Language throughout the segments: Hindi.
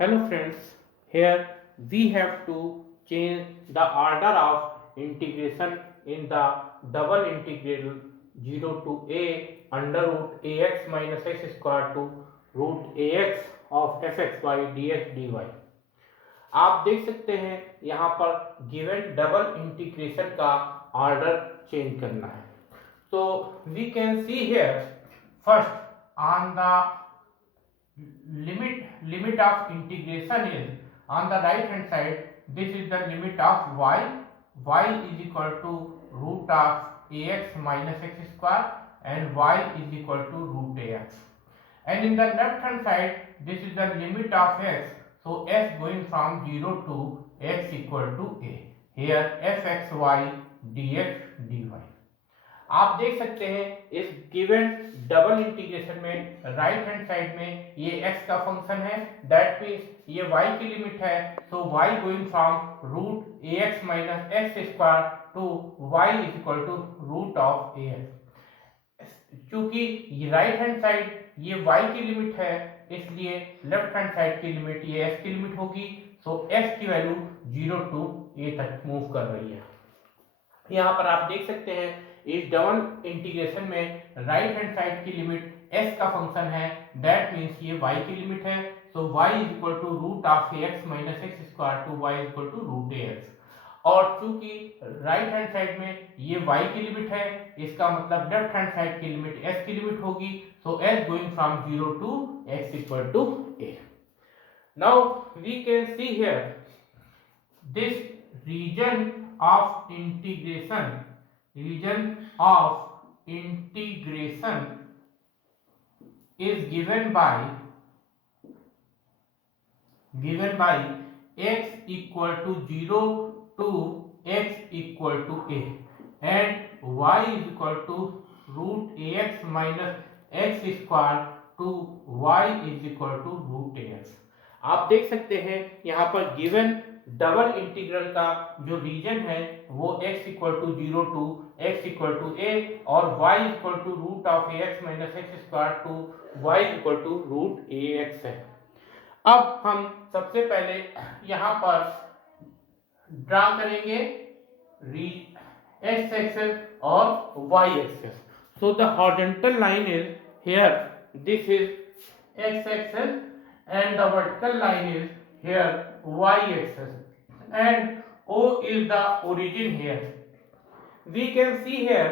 Hello friends, here we have to change the order of integration in the double integral 0 to a under root ax minus x square to root ax of fxy dx dy। आप देख सकते हैं यहाँ पर गिवन डबल इंटीग्रेशन का ऑर्डर चेंज करना है। तो we can see here first on the limit of integration is on the right hand side. This is the limit of y is equal to root of ax minus x square and y is equal to root ax, and in the left hand side this is the limit of x, so s going from 0 to x equal to a, here fxy dx dy। आप देख सकते हैं इस गिवन डबल इंटीग्रेशन में राइट हैंड साइड में ये x का फंक्शन है, दैट मीन्स ये y की लिमिट है, तो y going from root ax minus x square to y is equal to root of ax। चूंकि राइट हैंड साइड ये y की लिमिट है, इसलिए लेफ्ट हैंड साइड की लिमिट ये x की लिमिट होगी, सो x की वैल्यू 0 टू a तक मूव कर रही है। यहाँ पर आप देख सकते हैं इस डबल इंटीग्रेशन में राइट हैंड साइड की लिमिट s का फंक्शन है, दैट मीन्स ये y की लिमिट है, so y is equal to root of ax minus x square to y is equal to root ax। और चूंकि राइट हैंड साइड में ये y की लिमिट है, इसका मतलब लेफ्ट हैंड साइड की लिमिट s की लिमिट होगी, so s going from 0 to x equal to a। Now we can see here this region of integration is given by x equal to 0 to x equal to a and y is equal to root ax minus x square to y is equal to root ax। आप देख सकते हैं यहाँ पर गिवन डबल इंटीग्रल का जो रीजन है वो x equal to 0 to x equal to a और y equal to root of ax minus x square to y equal to root ax है। अब हम सबसे पहले यहाँ पर ड्रा करेंगे x एक्सेस और y axis. So the horizontal line is here, this is x axis and the vertical line is here y axis, and O is the origin here. We can see here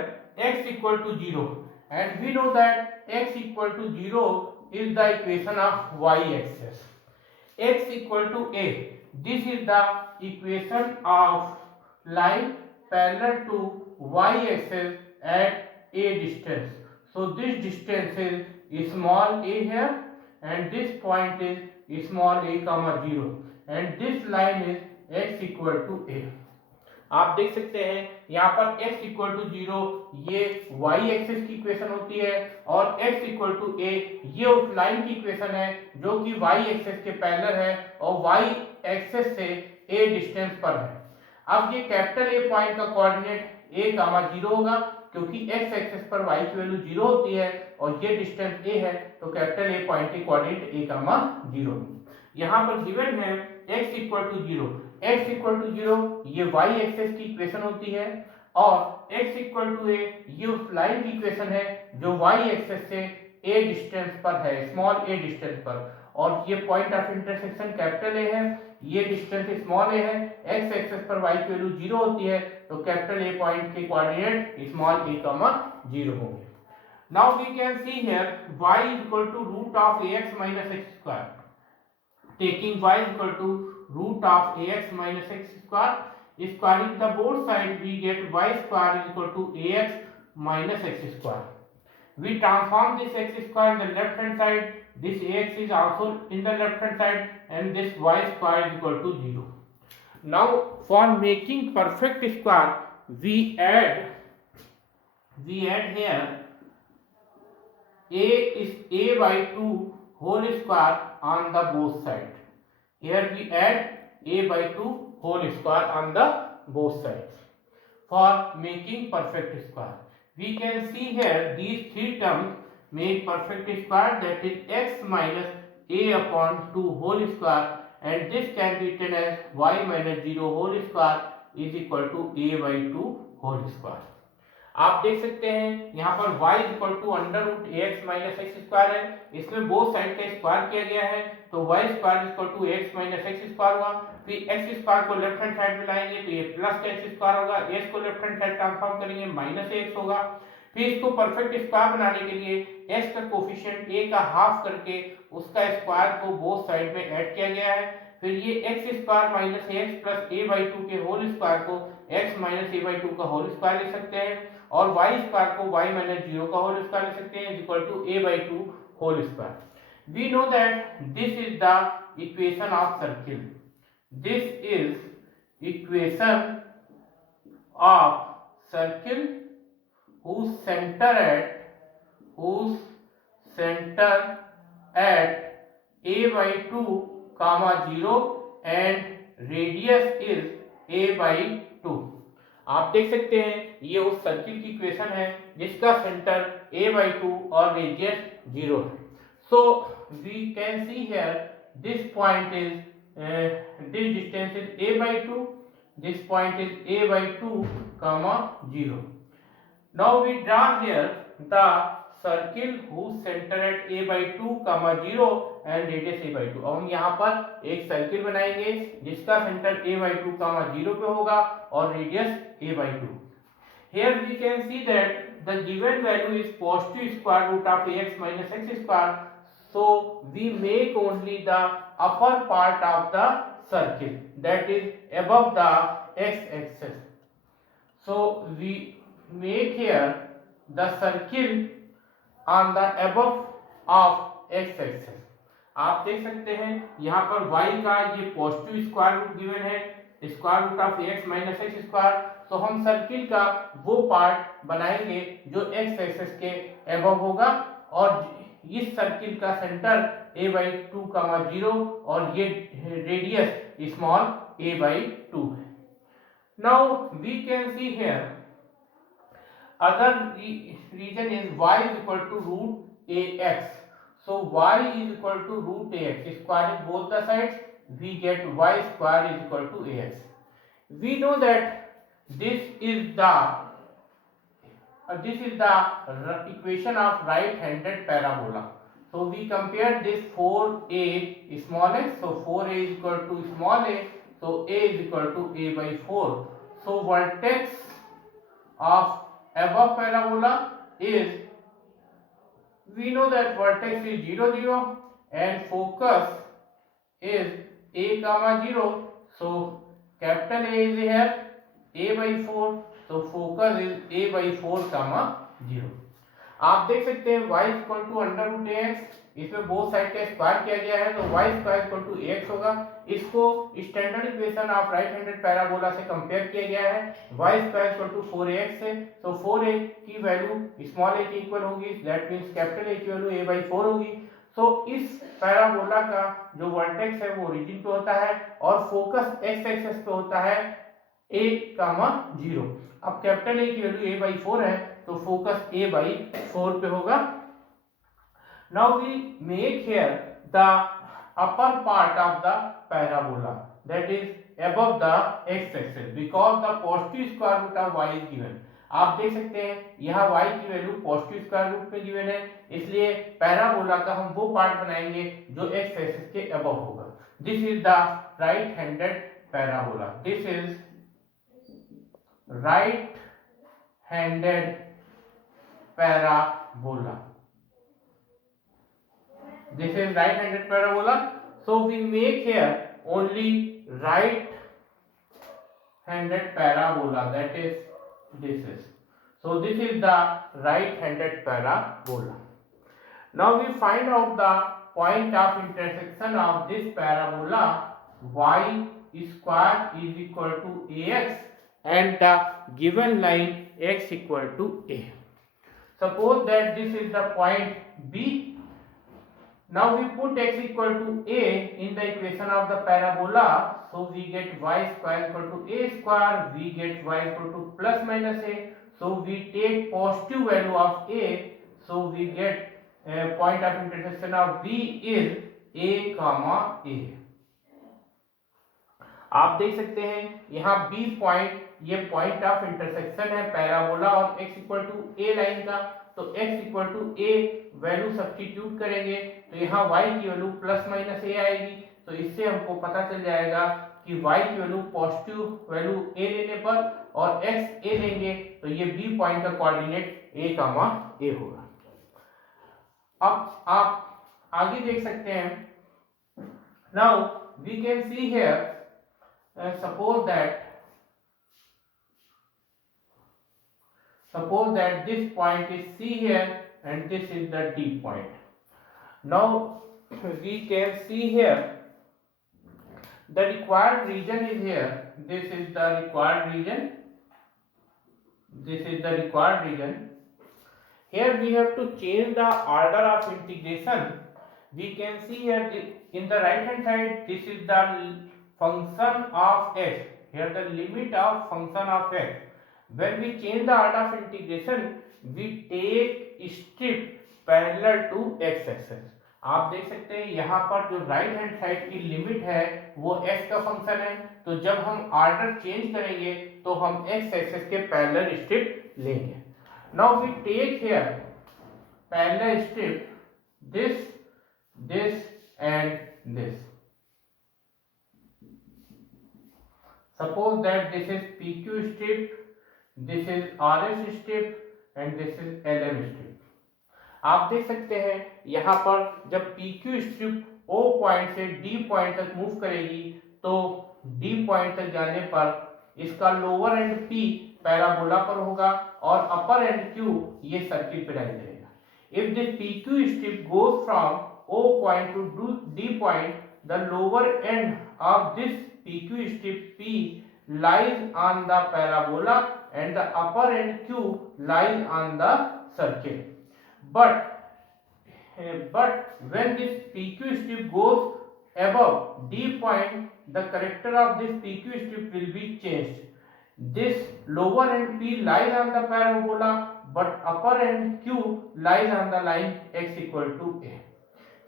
x equal to 0 and we know that x equal to 0 is the equation of y axis. X equal to a, this is the equation of line parallel to y axis at a distance. So this distance is small a here and this point is small a comma 0 and this line is x equal to a। आप देख सकते हैं यहाँ पर x इक्वल टू 0 ये y एक्सिस की इक्वेशन होती है और x इक्वल टू a ये उस लाइन की इक्वेशन है जो कि y एक्सिस के पैरेलल है और y एक्सिस से a डिस्टेंस पर है। अब ये कैपिटल A पॉइंट का कोऑर्डिनेट a कामा 0 होगा क्योंकि x एक्सिस पर y की वैल्यू 0 होती है और ये डिस्टेंस a है, तो कैपिटल A पॉइंट की कोऑर्डिनेट a कामा 0। यहाँ पर गिवन है x equal to 0, x equal to 0 ये y एक्सिस की इक्वेशन होती है और x इक्वल टू a ये उस लाइन की इक्वेशन है जो y एक्सिस से a डिस्टेंस पर है, स्मॉल a डिस्टेंस पर, और ये point of intersection capital A है, ये डिस्टेंस स्मॉल a है, x एक्सिस पर y की वैल्यू 0 होती है, तो कैपिटल A पॉइंट के कोऑर्डिनेट स्मॉल a कॉमा 0 होंगे। Now we can see here y equal to root of ax minus x square, taking y equal to root of ax minus x square, squaring the both side we get y square is equal to ax minus x square। We transform this x square in the left hand side, this ax is also in the left hand side and this y square is equal to 0। Now for making perfect square we add here a is a by 2 whole square on the both side। Here we add a by 2 whole square on the both sides for making perfect square। We can see here these three terms make perfect square, that is x minus a upon 2 whole square, and this can be written as y minus 0 whole square is equal to a by 2 whole square. आप देख सकते हैं यहाँ पर y equal to under root a x minus x square है, इसमें बोथ साइड का स्क्वायर किया गया है तो y square equal to x minus x square हुआ। फिर x स्क्वायर को लेफ्ट हैंड साइड में लाएंगे तो ये प्लस का एक्स स्क्वायर होगा, s को लेफ्ट हैंड साइड ट्रांसफॉर्म करेंगे माइनस एक्स होगा। फिर इसको परफेक्ट स्क्वायर बनाने के लिए x का कोफिशिएंट a का हाफ करके उसका स्क्वायर को बोथ साइड में ऐड किया गया है। फिर ये x square minus x plus a by two के होल स्क्वायर को x minus a by two का होल स्क्वायर ले सकते हैं और y स्क्वायर को y माइनस जीरो का होल स्क्वायर ले सकते हैं equal to a by two whole square. We know that this is the equation of circle. This is equation of circle whose center at a by 2 comma 0 and radius is a by 2। आप देख सकते हैं ये उस सर्किल की इक्वेशन है जिसका सेंटर a by 2 और रेडियस 0 है। So we can see here this point is this distance is a by 2, this point is a by 2 comma 0। Now we draw here the circle whose center at a by 2 comma 0 and radius a by 2। अब हम यहाँ पर एक सर्किल बनाएंगे जिसका सेंटर a by 2 comma 0 पे होगा और radius a by 2। Here we can see that the given value is positive square root of ax minus x square, so we make only the upper part of the circle, that is above the x-axis। So we make here the circle on the above of x-axis। आप देख सकते हैं यहाँ पर y का ये पॉजिटिव स्क्वायर रूट गिवन है, square root of x minus x square. तो हम सर्किल का वो पार्ट बनाएंगे जो x एक्सिस के अबव होगा और इस सर्किल का सेंटर a बाई 2 कामा 0 और ये रेडियस स्मॉल a बाई 2 है। Now we can see here other region is y is equal to root ax, so y is equal to root ax, squaring both the sides we get y square is equal to ax। We know that this is the equation of right handed parabola। So we compare this 4a small a, so 4a is equal to small a, so a is equal to a by 4। So vertex of above parabola is, we know that vertex is 0 0 and focus is a comma 0, so capital A is here a by 4, so focus is a by 4 comma 0। आप देख सकते हैं y equal to under root ax, इसमें बोथ साइड का स्क्वायर किया गया है तो y square equal to ax होगा। इसको standard equation of right handed parabola से कंपेयर किया गया है y square equal to 4ax से, तो 4a की वैल्यू स्मॉल a की इक्वल होगी, दैट मींस कैपिटल A की वैल्यू a by 4 होगी। तो इस पैराबोला का जो वर्टेक्स है वो ओरिजिन पे होता है और फोकस x एक्सिस पे होता है a कामा 0। अब कैपिटल A की वैल्यू a by 4 है तो फोकस a by 4 पे होगा। Now we make here the upper part of the parabola, that is above the x-axis, because the positive square root of y is given। आप देख सकते हैं यहाँ y की वैल्यू पॉजिटिव स्क्वायर रूट में गिवन है, इसलिए पैराबोला का हम वो पार्ट बनाएंगे जो x एक्सिस के अबव होगा। This is the right handed parabola, this is right handed parabola, this is right handed parabola। So we make here only right handed parabola, that is this is, so this is the right handed parabola। Now we find out the point of intersection of this parabola, y square is equal to ax and the given line x equal to a। Suppose that this is the point B। Now we put x equal to a in the equation of the parabola, so we get y square equal to a square, we get y equal to plus minus a, so we take positive value of a, so we get point of intersection of B is A, A। आप देख सकते हैं यहाँ B पॉइंट, ये पॉइंट ऑफ इंटरसेक्शन है पैराबोला और x equal to a line का। तो x equal to a value substitute करेंगे तो यहाँ y की वैल्यू प्लस माइनस a आएगी। तो इससे हमको पता चल जाएगा कि y की वैल्यू पॉजिटिव वैल्यू a लेने पर और x a लेंगे तो ये B पॉइंट का कोऑर्डिनेट a, a होगा। अब आप आगे देख सकते हैं, now we can see here suppose that this point is C here and this is the D point. Now we can see here the required region is here. This is the required region. This is the required region. Here we have to change the order of integration. We can see here in the right hand side, this is the function of x. Here the limit of function of x. When we change the order of integration, we take strip parallel to x axis. आप देख सकते हैं यहाँ पर जो राइट हैंड साइड की लिमिट है वो x का फंक्शन है। तो जब हम ऑर्डर चेंज करेंगे तो हम x एक्सिस के पैरेलल स्ट्रिप लेंगे। Now we take here parallel strip, this and this. Suppose that this is PQ strip, this is RS strip and this is LM strip. आप देख सकते हैं यहाँ पर जब PQ स्ट्रिप O पॉइंट से D पॉइंट तक मूव करेगी तो D पॉइंट तक जाने पर इसका लोअर एंड P पैराबोला पर होगा और अपर एंड Q ये सर्किल पे लाई करेगा। If this PQ strip goes from O point to D point, the lower end of this PQ strip P lies on the parabola and the upper end Q lies on the circle. But when this PQ strip goes above D point, the character of this PQ strip will be changed. This lower end P lies on the parabola, but upper end Q lies on the line x equal to a.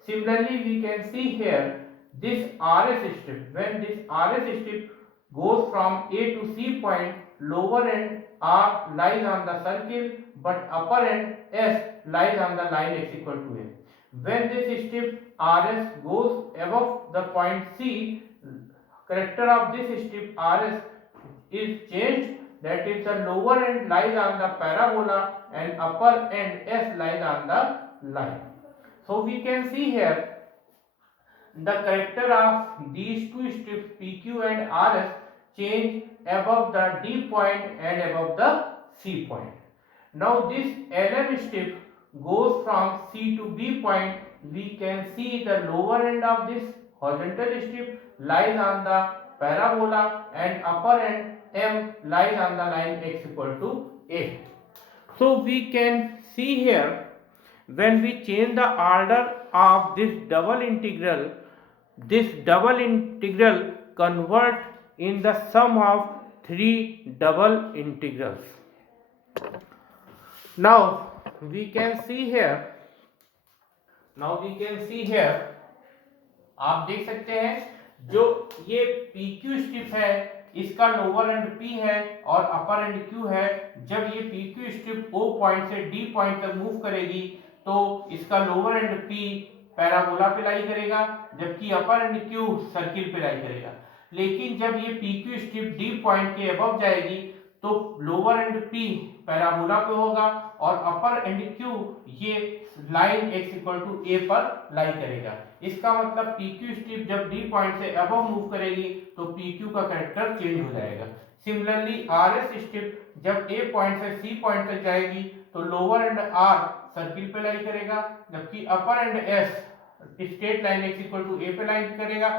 Similarly, we can see here this RS strip. When this RS strip goes from A to C point, lower end R lies on the circle, but upper end S lies on the line x equal to a. When this strip RS goes above the point C, character of this strip RS is changed. That is, the lower end lies on the parabola and upper end S lies on the line. So we can see here the character of these two strips PQ and RS change above the D point and above the C point. Now this LM strip goes from C to B point. We can see the lower end of this horizontal strip lies on the parabola and upper end M lies on the line x equal to a. So we can see here when we change the order of this double integral convert in the sum of three double integrals. Now we can see here आप देख सकते हैं जो ये PQ स्ट्रिप है इसका लोअर एंड P है और अपर एंड Q है। जब ये PQ स्ट्रिप O पॉइंट से D पॉइंट तक मूव करेगी तो इसका लोअर एंड P पैराबोला पे लाई करेगा जबकि अपर एंड Q सर्किल पे लाई करेगा। लेकिन जब ये PQ स्ट्रिप D पॉइंट के अबव जाएगी तो लोअर एंड P पैराबोला पे होगा और अपर एंड Q ये line x equal to a पर लाई करेगा। इसका मतलब PQ स्ट्रिप जब D पॉइंट से अबव मूव करेगी तो PQ का कैरेक्टर चेंज हो जाएगा। सिमिलरली RS स्ट्रिप जब A पॉइंट से C पॉइंट तक जाएगी तो लोअर एंड R सर्किल पे लाई करेगा जबकि upper end S straight line x equal to a पे लाइन करेगा।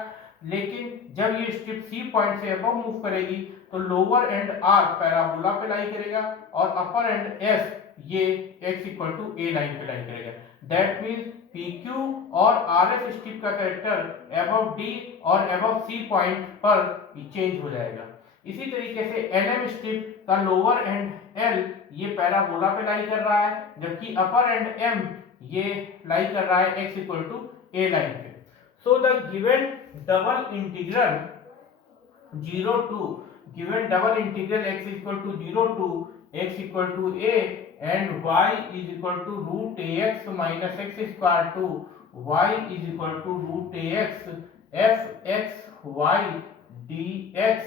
लेकिन जब ये स्ट्रिप C पॉइंट से अबव मूव करेगी तो लोअर एंड R पैराबोला पे लाई करेगा और अपर एंड S ये x equal to a line पे लाई करेगा। दैट मींस PQ और RS स्ट्रिप का कैरेक्टर अबव D और अबव C पॉइंट पर चेंज हो जाएगा। इसी तरीके से LM स्ट्रिप का लोअर एंड L ये पैराबोला पे लाई कर रहा है जबकि अपर एंड M ये लाई कर रहा है x equal to a line पे। So the given double integral 0 to given double integral x is equal to 0 to x equal to a and y is equal to root ax minus x square to y is equal to root ax f x y dx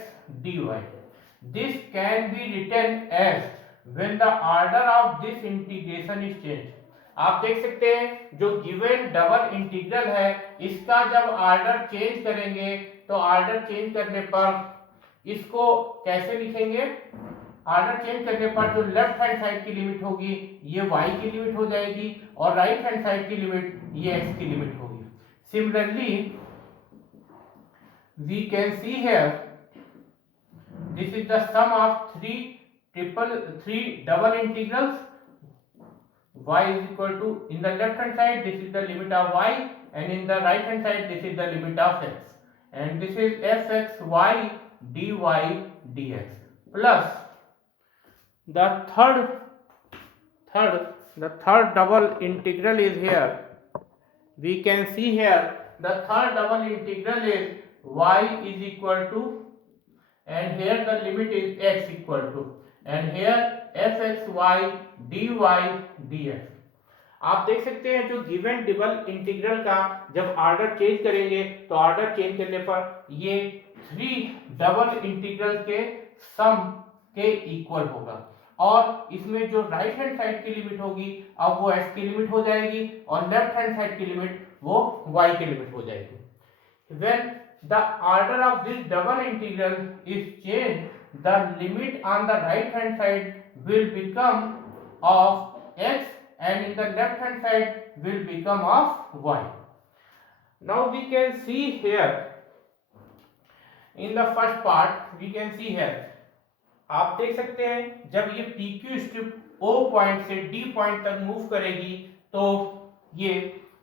dy. This can be written as when the order of this integration is changed. आप देख सकते हैं जो गिवन डबल इंटीग्रल है इसका जब ऑर्डर चेंज करेंगे तो ऑर्डर चेंज करने पर इसको कैसे लिखेंगे, ऑर्डर चेंज करने पर जो लेफ्ट हैंड साइड की लिमिट होगी ये y की लिमिट हो जाएगी और राइट हैंड साइड की लिमिट ये x की लिमिट होगी. Similarly we can see here this is the sum of three double integrals. Y is equal to, in the left hand side this is the limit of y and in the right hand side this is the limit of x and this is fx y dy dx plus the third double integral is here. We can see here the third double integral is y is equal to and here the limit is x equal to and here fxy dy dx. आप देख सकते हैं जो गिवन डबल इंटीग्रल का जब ऑर्डर चेंज करेंगे तो ऑर्डर चेंज करने पर ये थ्री डबल इंटीग्रल के सम के इक्वल होगा और इसमें जो राइट हैंड साइड की लिमिट होगी अब वो x की लिमिट हो जाएगी और लेफ्ट हैंड साइड की लिमिट वो y की लिमिट हो जाएगी. When the order of this double integral is changed, the limit on the right hand side will become of x and in the left hand side will become of y. Now we can see here in the first part we can see here आप देख सकते हैं जब ये PQ स्ट्रिप O पॉइंट से D पॉइंट तक मूव करेगी तो ये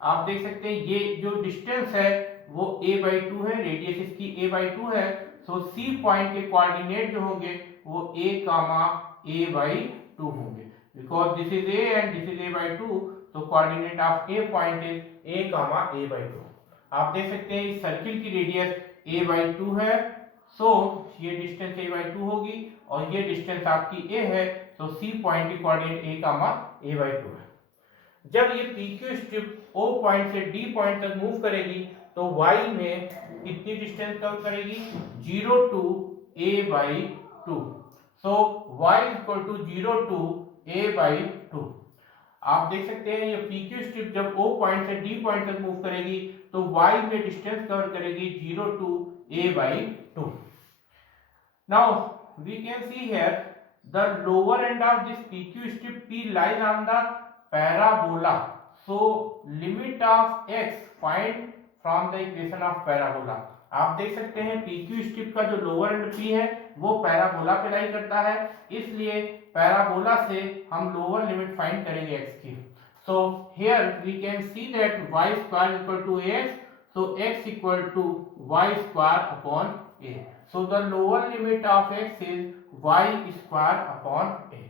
आप देख सकते हैं ये जो डिस्टेंस है वो a/2 है, रेडियस इसकी a/2 है. सो C पॉइंट के कोऑर्डिनेट जो होंगे वो a, a/2 होंगे because this is a and this is a/2 तो coordinate of a point is a, a/2. आप देख सकते हैं इस सर्किल की रेडियस a/2 है सो ये डिस्टेंस a/2 होगी और ये डिस्टेंस आपकी a है तो C पॉइंट की कोऑर्डिनेट a, a/2 है. जब ये PQ स्ट्रिप O पॉइंट से D पॉइंट तक मूव करेगी तो y में कितनी डिस्टेंस कवर करेगी 0 to a/2. So y equal to 0 to a/2. आप देख सकते हैं ये PQ स्ट्रिप जब O पॉइंट से D पॉइंट तक मूव करेगी तो y में डिस्टेंस कवर करेगी 0 to a/2. Now we can see here the lower end of this PQ strip P lies on the parabola. So limit of x find from the equation of parabola. आप देख सकते हैं PQ स्ट्रिप का जो लोअर एंड P है वो पैराबोला पे लाई करता है इसलिए पैराबोला से हम लोअर लिमिट फाइंड करेंगे x की. So here we can see that y square equal to x so x equal to y square upon a. So the lower limit of x is y square upon a.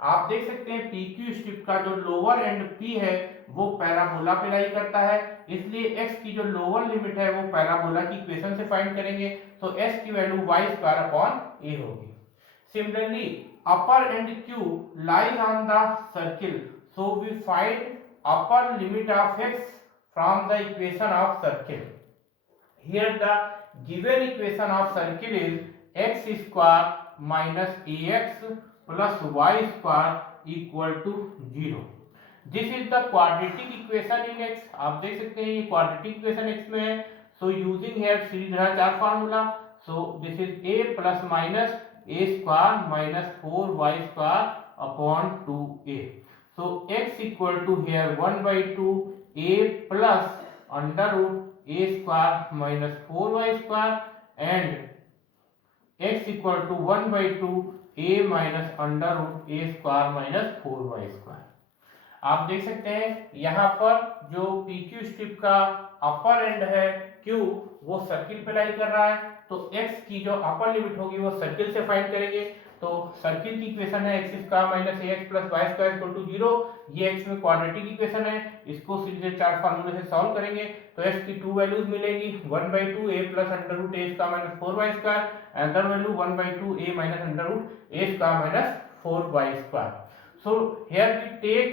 आप देख सकते हैं PQ स्ट्रिप का जो लोअर एंड P है वो पैराबोला पे लाई करता है इसलिए x की जो लोअर लिमिट है वो पैराबोला की इक्वेशन से फाइंड करेंगे तो s की value y square upon a होगी. Similarly upper end Q lies on the circle so we find upper limit of x from the equation of circle. Here the given equation of circle is x square minus ax plus y square equal to 0. This is the quadratic equation in x. आप देख सकते हैं ये क्वाड्रेटिक इक्वेशन x में है so using here Sridharacharya formula so this is a plus minus a square minus 4y square upon 2a. So x equal to here 1/2 a plus under root a square minus 4y square and x equal to 1/2 a minus under root a square minus 4y square. आप देख सकते हैं यहाँ पर जो PQ स्ट्रिप का अपर एंड है Q वो सर्किल पे लाई कर रहा है तो x की जो अपर लिमिट होगी वो सर्किल से फाइंड करेंगे तो सर्किल की इक्वेशन है x square minus a x plus y square equal to 0। ये एक्स में क्वाड्रेटिक इक्वेशन है, इसको सीधे चार फार्मूले से सॉल्व करेंगे तो एक्स की टू वैल्यूज मिलेगी 1/2 a plus under root A square minus 4y square, other value 1/2 a minus under root A square minus 4y square. So here we take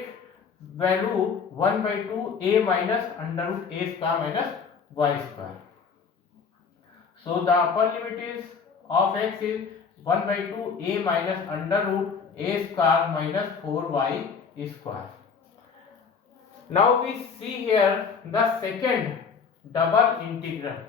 value 1/2 a minus under root A square minus y square. So the upper limit is of x is 1/2 a minus under root a square minus 4y square. Now we see here the second double integral.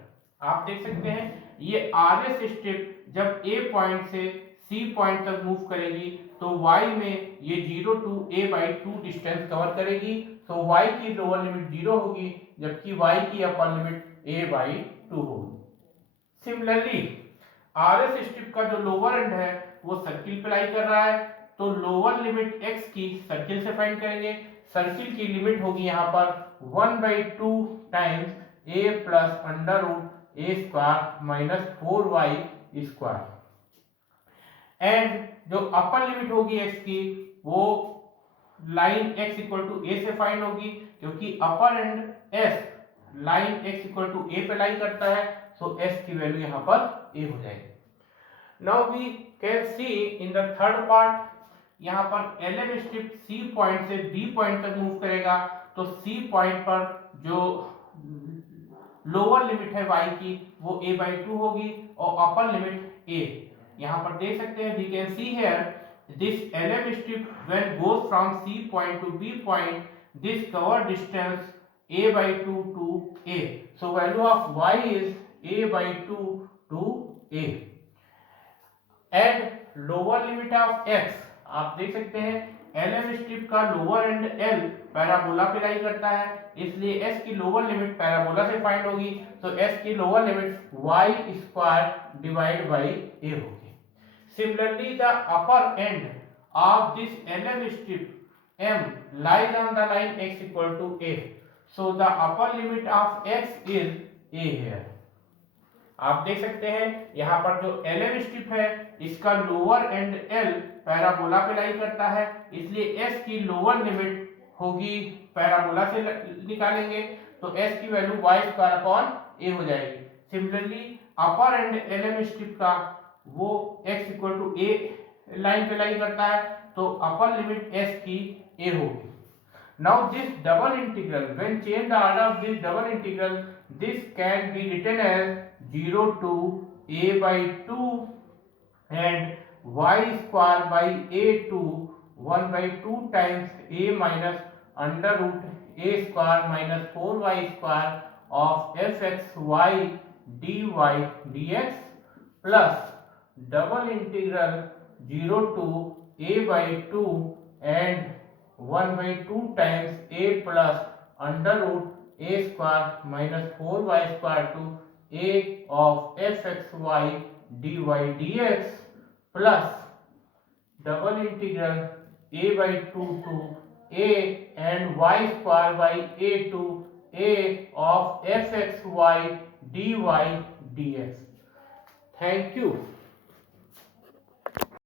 आप देख सकते हैं ये RS स्टेप जब A पॉइंट से C पॉइंट तक मूव करेगी तो y में ये 0 to a/2 डिस्टेंस कवर करेगी, तो y की लोअर लिमिट 0 होगी जबकि y की अपर लिमिट a/2 होगी। सिमिलरली RS स्ट्रिप का जो लोअर एंड है वो सर्किल पे लाई कर रहा है, तो लोअर लिमिट x की सर्किल से फाइंड करेंगे। सर्किल की लिमिट होगी यहाँ पर 1/2 times a plus under root A square minus 4y square, and जो अपर लिमिट होगी x की वो line x equal to a से फाइंड होगी, क्योंकि upper end s line x equal to a पे लाई करता है, so s की वैल्यू यहाँ पर a हो जाएगी। Now we can see in the third part, यहाँ पर LM स्ट्रिप C पॉइंट से B पॉइंट तक मूव करेगा, तो C पॉइंट पर जो लोअर लिमिट है y की वो a/2 होगी और अपर लिमिट a। यहाँ पर देख सकते हैं, we can see here this LM strip when goes from C point to B point, this cover distance a/2 to a, so value of y is a/2 to a, and lower limit of x आप देख सकते हैं LM स्ट्रिप का लोअर एंड L पैराबोला पे लाई करता है, इसलिए s की लोअर लिमिट पैराबोला से फाइंड होगी, तो s की lower limit y square divide by a होगी। Similarly the upper end of this LM strip M lies on the line x equal to a, so the upper limit of x is a here। आप देख सकते हैं यहाँ पर जो LM स्ट्रिप है इसका लोअर एंड L पैराबोला पे लाई करता है, इसलिए s की लोअर लिमिट होगी पैराबोला से निकालेंगे तो s की value y square upon a हो जाएगी। Similarly upper end LM strip का वो x equal to a line पे लाई करता है, तो अपर लिमिट s की a होगी। Now this double integral, when change the order of this double integral, this can be written as 0 to a/2 and y square by a to 1/2 times a minus under root a square minus 4y square of fxy dy dx plus double integral 0 to a/2 and 1/2 times a plus under root a square minus 4y square to a of fxy dy dx plus double integral a/2 to a and y square by a to a of fxy dy dx। Thank you।